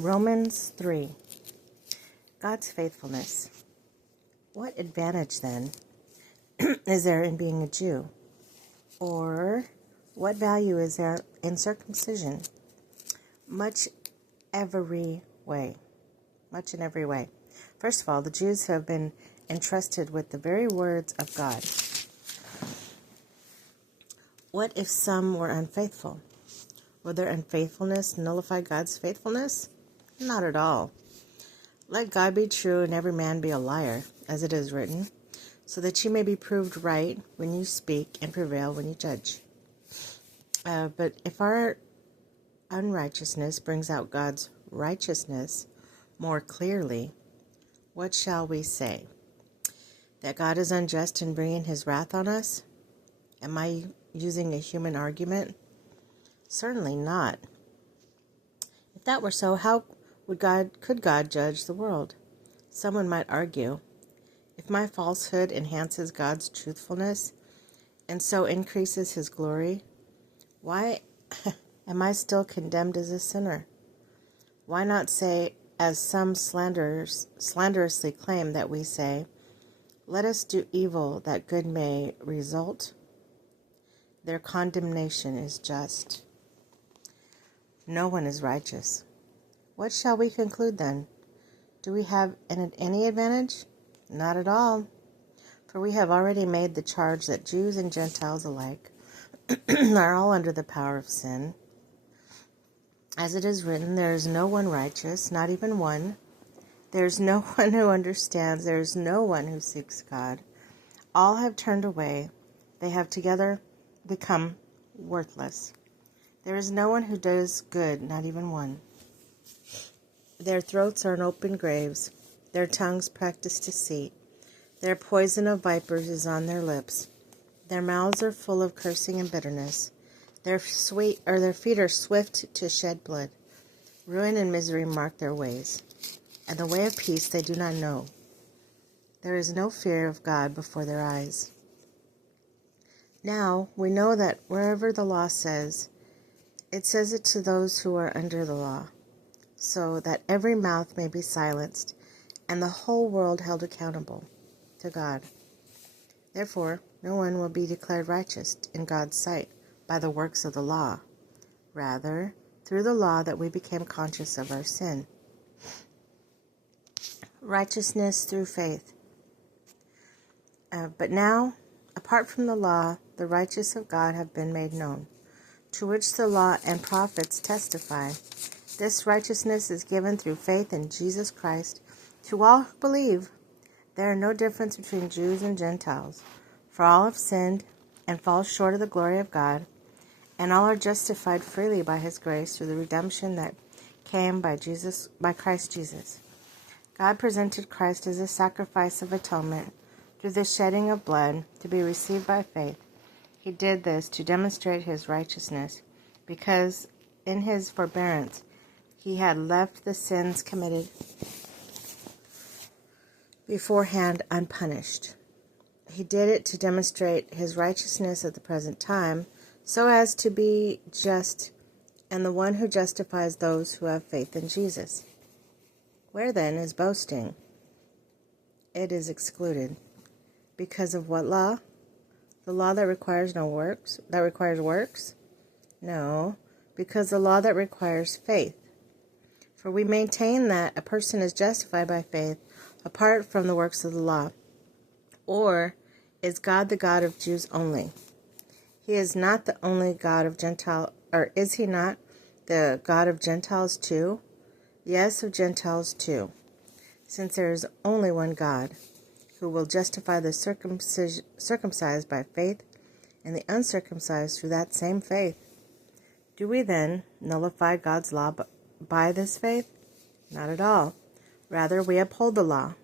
Romans 3. God's faithfulness. What advantage, then, is there in being a Jew? Or what value is there in circumcision? Much in every way. First of all, the Jews have been entrusted with the very words of God. What if some were unfaithful? Will their unfaithfulness nullify God's faithfulness? Not at all. Let God be true and every man be a liar, as it is written, so that you may be proved right when you speak and prevail when you judge. But if our unrighteousness brings out God's righteousness more clearly, what shall we say? That God is unjust in bringing his wrath on us? Am I using a human argument? Certainly not. If that were so, how could God judge the world? Someone might argue, if my falsehood enhances God's truthfulness and so increases his glory, why am I still condemned as a sinner? Why not say, as some slanderously claim that we say, let us do evil that good may result? Their condemnation is just. No one is righteous. What shall we conclude then? Do we have any advantage? Not at all. For we have already made the charge that Jews and Gentiles alike are all under the power of sin. As it is written, there is no one righteous, not even one. There is no one who understands. There is no one who seeks God. All have turned away. They have together become worthless. There is no one who does good, not even one. Their throats are open graves. Their tongues practice deceit. Their poison of vipers is on their lips. Their mouths are full of cursing and bitterness. Their feet are swift to shed blood. Ruin and misery mark their ways, and the way of peace they do not know. There is no fear of God before their eyes. Now we know that wherever the law says, it says it to those who are under the law, so that every mouth may be silenced, and the whole world held accountable to God. Therefore, no one will be declared righteous in God's sight by the works of the law. Rather, through the law that we became conscious of our sin. Righteousness through faith. But now, apart from the law, the righteousness of God have been made known, to which the law and prophets testify. This righteousness is given through faith in Jesus Christ to all who believe. There are no difference between Jews and Gentiles, for all have sinned and fall short of the glory of God, and all are justified freely by his grace through the redemption that came by Christ Jesus. God presented Christ as a sacrifice of atonement through the shedding of blood to be received by faith. He did this to demonstrate his righteousness, because in his forbearance he had left the sins committed beforehand unpunished. He did it to demonstrate his righteousness at the present time, so as to be just and the one who justifies those who have faith in Jesus. Where then is boasting? It is excluded. Because of what law? The law that requires works? No, because the law that requires faith. For we maintain that a person is justified by faith apart from the works of the law. Or is God the God of Jews only? He is not the only God of Gentiles, or is he not the God of Gentiles too? Yes, of Gentiles too, since there is only one God, who will justify the circumcised by faith and the uncircumcised through that same faith. Do we then nullify God's law by this faith? Not at all. Rather, we uphold the law.